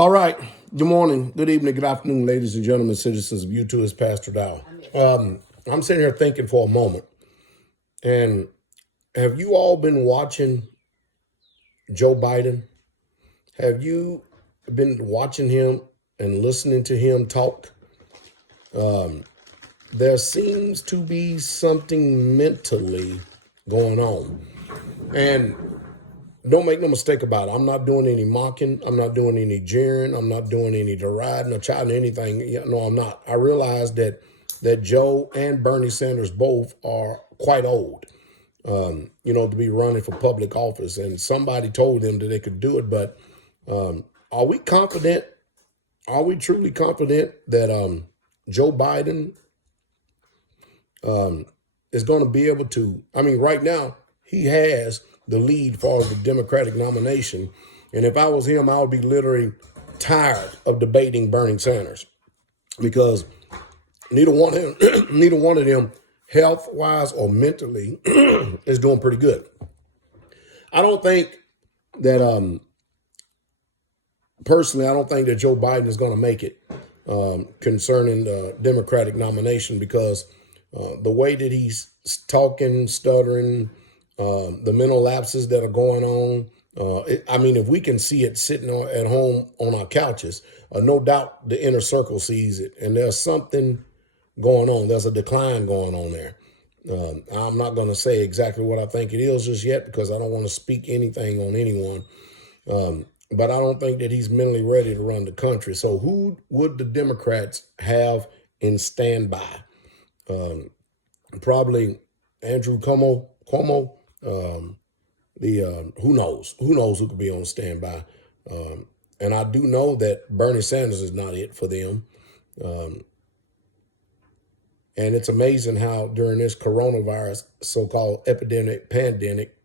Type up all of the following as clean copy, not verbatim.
All right. Good morning, good evening, good afternoon, ladies and gentlemen, citizens of YouTube. It's Pastor Dowell. I'm sitting here thinking for a moment, and have you all been watching Joe Biden? Have you been watching him and listening to him talk? There seems to be something mentally going on. And don't make no mistake about it. I'm not doing any mocking. I'm not doing any jeering. I'm not doing any deriding or chiding anything. No, I'm not. I realize that Joe and Bernie Sanders both are quite old, to be running for public office. And somebody told them that they could do it. But are we confident? Are we truly confident that Joe Biden is going to be able to? I mean, right now, he has the lead for the Democratic nomination. And if I was him, I would be literally tired of debating Bernie Sanders, because neither one of them, health-wise or mentally, is doing pretty good. I don't think that, personally, I don't think that Joe Biden is going to make it concerning the Democratic nomination, because the way that he's talking, stuttering, the mental lapses that are going on. If we can see it sitting at home on our couches, no doubt the inner circle sees it. And there's something going on. There's a decline going on there. I'm not going to say exactly what I think it is just yet, because I don't want to speak anything on anyone. But I don't think that he's mentally ready to run the country. So who would the Democrats have in standby? Probably Andrew Cuomo. Who knows who could be on standby. And I do know that Bernie Sanders is not it for them. And it's amazing how during this coronavirus so-called pandemic,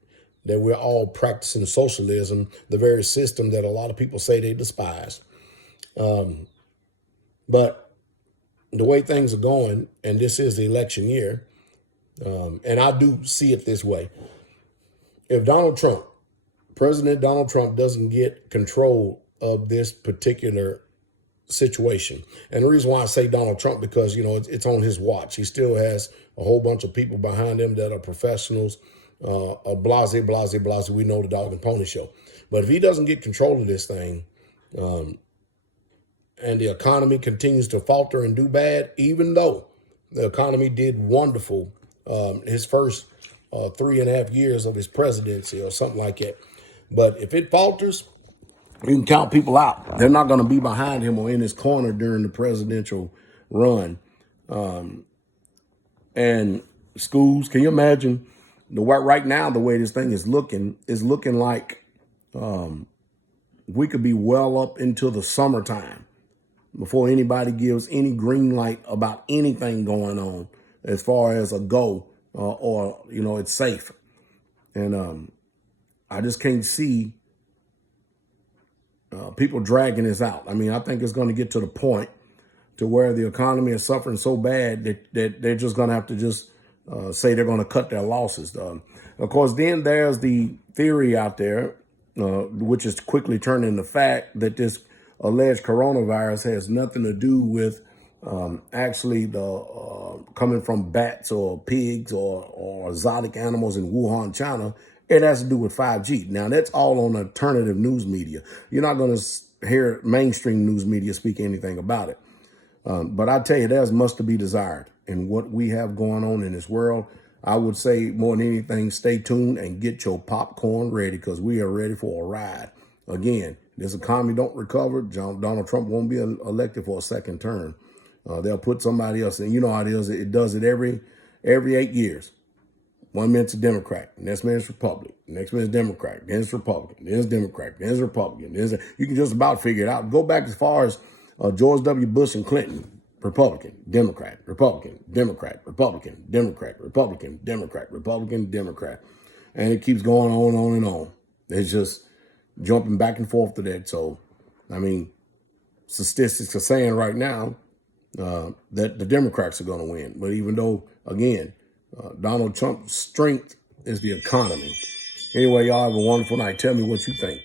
that we're all practicing socialism, the very system that a lot of people say they despise. But the way things are going, and this is the election year, and I do see it this way. If President Donald Trump doesn't get control of this particular situation, and the reason why I say Donald Trump, because, it's on his watch. He still has a whole bunch of people behind him that are professionals, blase. We know the dog and pony show. But if he doesn't get control of this thing, and the economy continues to falter and do bad, even though the economy did wonderful his first 3.5 years of his presidency or something like that. But if it falters, you can count people out. They're not going to be behind him or in his corner during the presidential run. And schools, can you imagine right now, the way this thing is looking like we could be well up into the summertime before anybody gives any green light about anything going on as far as a go, or it's safe. And I just can't see people dragging this out. I think it's going to get to the point to where the economy is suffering so bad that they're just going to have to just say they're going to cut their losses. Of course, then there's the theory out there, which is quickly turning into fact, that this alleged coronavirus has nothing to do with actually the coming from bats or pigs or exotic animals in Wuhan, China. It has to do with 5G. Now, that's all on alternative news media. You're not going to hear mainstream news media speak anything about it. But I tell you, there's much to be desired in what we have going on in this world. I would say more than anything, stay tuned and get your popcorn ready, because we are ready for a ride. Again, this economy don't recover, Donald Trump won't be elected for a second term. They'll put somebody else in. You know how it is. It does it every 8 years. 1 minute's a Democrat, next minute's Republican, next minute's Democrat, then it's Republican, then it's Democrat, then it's Republican. You can just about figure it out. Go back as far as George W. Bush and Clinton. Republican, Democrat, Republican, Democrat, Republican, Democrat, Republican, Democrat, Republican, Democrat. And it keeps going on and on. It's just jumping back and forth to that. So, statistics are saying right now that the Democrats are going to win. But even though, again, Donald Trump's strength is the economy. Anyway, y'all have a wonderful night. Tell me what you think.